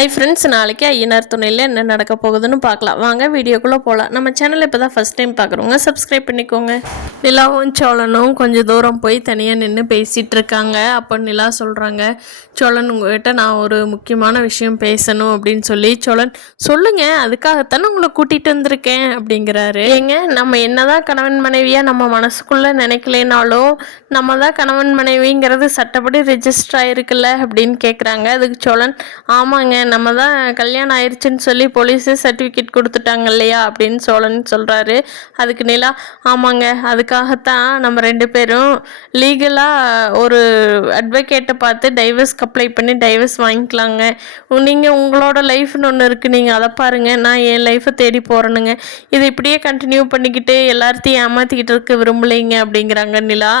Hi friends, நாளைக்கு ஐயனார் துணையில் என்ன நடக்க போகுதுன்னு பார்க்கலாம். வாங்க வீடியோக்குள்ளே போகலாம். நம்ம சேனல் இப்போ தான் ஃபஸ்ட் டைம் பார்க்குறவங்க சப்ஸ்கிரைப் பண்ணிக்கோங்க. நிலாவும் சோழனும் கொஞ்சம் தூரம் போய் தனியாக நின்று பேசிகிட்டு இருக்காங்க. அப்போ நிலா சொல்கிறாங்க, சோழன் உங்கள்கிட்ட நான் ஒரு முக்கியமான விஷயம் பேசணும் அப்படின்னு சொல்லி, சோழன் சொல்லுங்க, அதுக்காகத்தானே உங்களை கூட்டிகிட்டு வந்திருக்கேன் அப்படிங்கிறாரு. ஏங்க, நம்ம என்னதான் கணவன் மனைவியாக நம்ம மனசுக்குள்ளே நினைக்கலைனாலும் நம்ம தான் கணவன் மனைவிங்கிறது சட்டப்படி ரெஜிஸ்டர் ஆகிருக்குல்ல அப்படின்னு கேட்குறாங்க. அதுக்கு சோழன், ஆமாங்க, நம்ம தான் கல்யாணம் ஆயிடுச்சுன்னு சொல்லி போலீஸே சர்டிஃபிகேட் கொடுத்துட்டாங்க இல்லையா அப்படின்னு சோழன் சொல்கிறாரு. அதுக்கு நிலா, ஆமாங்க, அதுக்காகத்தான் நம்ம 2 பேரும் லீகலாக ஒரு அட்வொகேட்டை பார்த்து டைவர்ஸ்க்கு அப்ளை பண்ணி டைவர்ஸ் வாங்கிக்கலாங்க. நீங்கள் உங்களோட லைஃப்னு ஒன்று இருக்குது, நீங்கள் அதை பாருங்கள், நான் என் லைஃப்பை தேடி போகிறேனுங்க. இதை இப்படியே கண்டினியூ பண்ணிக்கிட்டு எல்லாத்தையும் ஏமாற்றிக்கிட்டு இருக்க விரும்பலைங்க அப்படிங்கிறாங்க நிலா.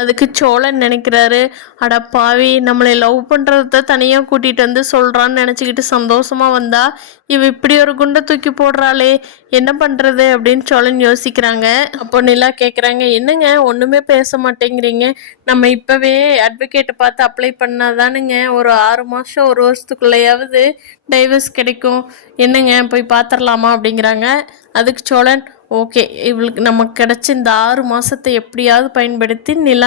அதுக்கு சோழன் நினைக்கிறாரு, அட பாவி, நம்மளை லவ் பண்ணுறத தனியாக கூட்டிகிட்டு வந்து சொல்கிறான்னு நினச்சிக்கிட்டு சந்தோஷமாக வந்தா இவ இப்படி ஒரு குண்டை தூக்கி போடுறாளே, என்ன பண்ணுறது அப்படின்னு சோழன் யோசிக்கிறாங்க. அப்போ நிலா கேட்குறாங்க, என்னங்க ஒன்றுமே பேச மாட்டேங்கிறீங்க, நம்ம இப்போவே அட்வொகேட்டை பார்த்து அப்ளை பண்ணாதானுங்க ஒரு 6 மாதம் 1 வருஷத்துக்குள்ளேயாவது டைவர்ஸ் கிடைக்கும், என்னங்க போய் பார்த்துடலாமா அப்படிங்கிறாங்க. அதுக்கு சோழன், ஓகே, இவளுக்கு நமக்கு கிடச்ச இந்த 6 மாதத்தை எப்படியாவது பயன்படுத்தி நிலா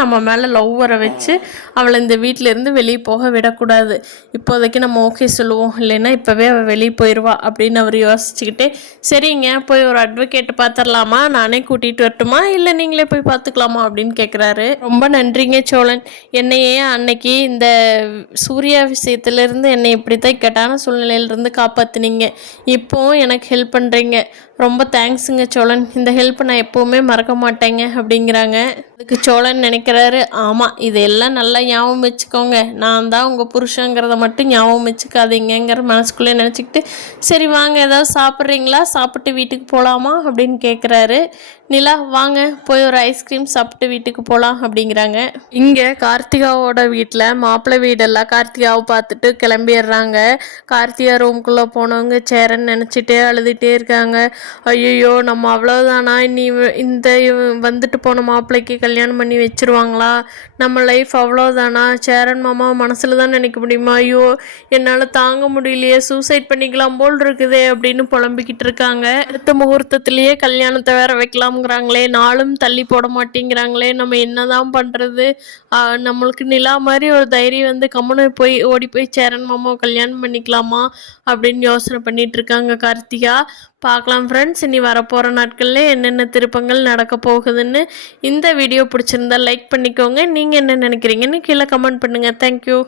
நம்ம மேலே லவ் வர வச்சு அவளை இந்த வீட்டிலேருந்து வெளியே போக விடக்கூடாது. இப்போதைக்கு நம்ம ஓகே சொல்லுவோம், இல்லைன்னா இப்போவே அவள் வெளியே போயிடுவா அப்படின்னு அவர் யோசிச்சுக்கிட்டே, சரிங்க, போய் ஒரு அட்வொகேட்டை பார்த்துடலாமா, நானே கூட்டிகிட்டு வரட்டுமா, இல்லை நீங்களே போய் பார்த்துக்கலாமா அப்படின்னு கேட்குறாரு. ரொம்ப நன்றிங்க சோழன், என்னையே அன்னைக்கு இந்த சூர்யா விஷயத்துலேருந்து என்னை இப்படித்தான் இக்கட்டான சூழ்நிலையிலேருந்து காப்பாற்றினீங்க, இப்போவும் எனக்கு ஹெல்ப் பண்ணுறீங்க, ரொம்ப தேங்க்ஸுங்க சோழன், இந்த ஹெல்ப் நான் எப்போவுமே மறக்க மாட்டேங்க அப்படிங்கிறாங்க. அதுக்கு சோழன் நினைக்கிறாரு, ஆமாம், இதெல்லாம் நல்லா ஞாபகம் வச்சுக்கோங்க, நான் தான் உங்கள் புருஷங்கிறத மட்டும் ஞாபகம் வச்சுக்காதீங்கிற மனசுக்குள்ளே நினச்சிக்கிட்டு, சரி வாங்க, ஏதாவது சாப்பிட்றீங்களா, சாப்பிட்டு வீட்டுக்கு போகலாமா அப்படின்னு கேட்குறாரு. நிலா, வாங்க போய் ஒரு ஐஸ்கிரீம் சாப்பிட்டு வீட்டுக்கு போகலாம் அப்படிங்கிறாங்க. இங்கே கார்த்திகாவோட வீட்டில் மாப்பிள்ளை வீடெல்லாம் கார்த்திகாவை பார்த்துட்டு கிளம்பிடுறாங்க. கார்த்திகா ரூம்குள்ளே போனவங்க சேரன்னு நினச்சிட்டே அழுதுகிட்டே இருக்காங்க. ஐயோ, நம்ம அவ்வளோதானா, இனி இந்த வந்துட்டு போன மாப்பிள்ளைக்கு கல்யாணம் பண்ணி வச்சுருவாங்களா, நம்ம லைஃப் அவ்வளோதானா, சேரன் மாமா மனசில் தான் நினைக்க முடியுமா, ஐயோ என்னால் தாங்க முடியலையே, சூசைட் பண்ணிக்கலாம் போல் இருக்குதே அப்படின்னு புலம்பிக்கிட்டு இருக்காங்க. அடுத்த முகூர்த்தத்திலேயே கல்யாணத்தை வேற வைக்கலாம்ங்கிறாங்களே, நாளும் தள்ளி போட மாட்டேங்கிறாங்களே, நம்ம என்னதான் பண்ணுறது, நம்மளுக்கு நிலா மாதிரி ஒரு தைரியம் வந்து கம்முன்னு போய் ஓடி போய் சேரன் மாமாவை கல்யாணம் பண்ணிக்கலாமா அப்படின்னு யோசனை பண்ணிட்டு இருக்காங்க கார்த்திகா. பார்க்கலாம் ஃப்ரெண்ட்ஸ், இனி வரப்போகிற நாட்களில் என்னென்ன திருப்பங்கள் நடக்க போகுதுன்னு. இந்த வீடியோ பிடிச்சிருந்தா லைக் பண்ணிக்கோங்க. நீங்கள் என்ன நினைக்கிறீங்கன்னு கீழே கமெண்ட் பண்ணுங்கள். தேங்க்யூ.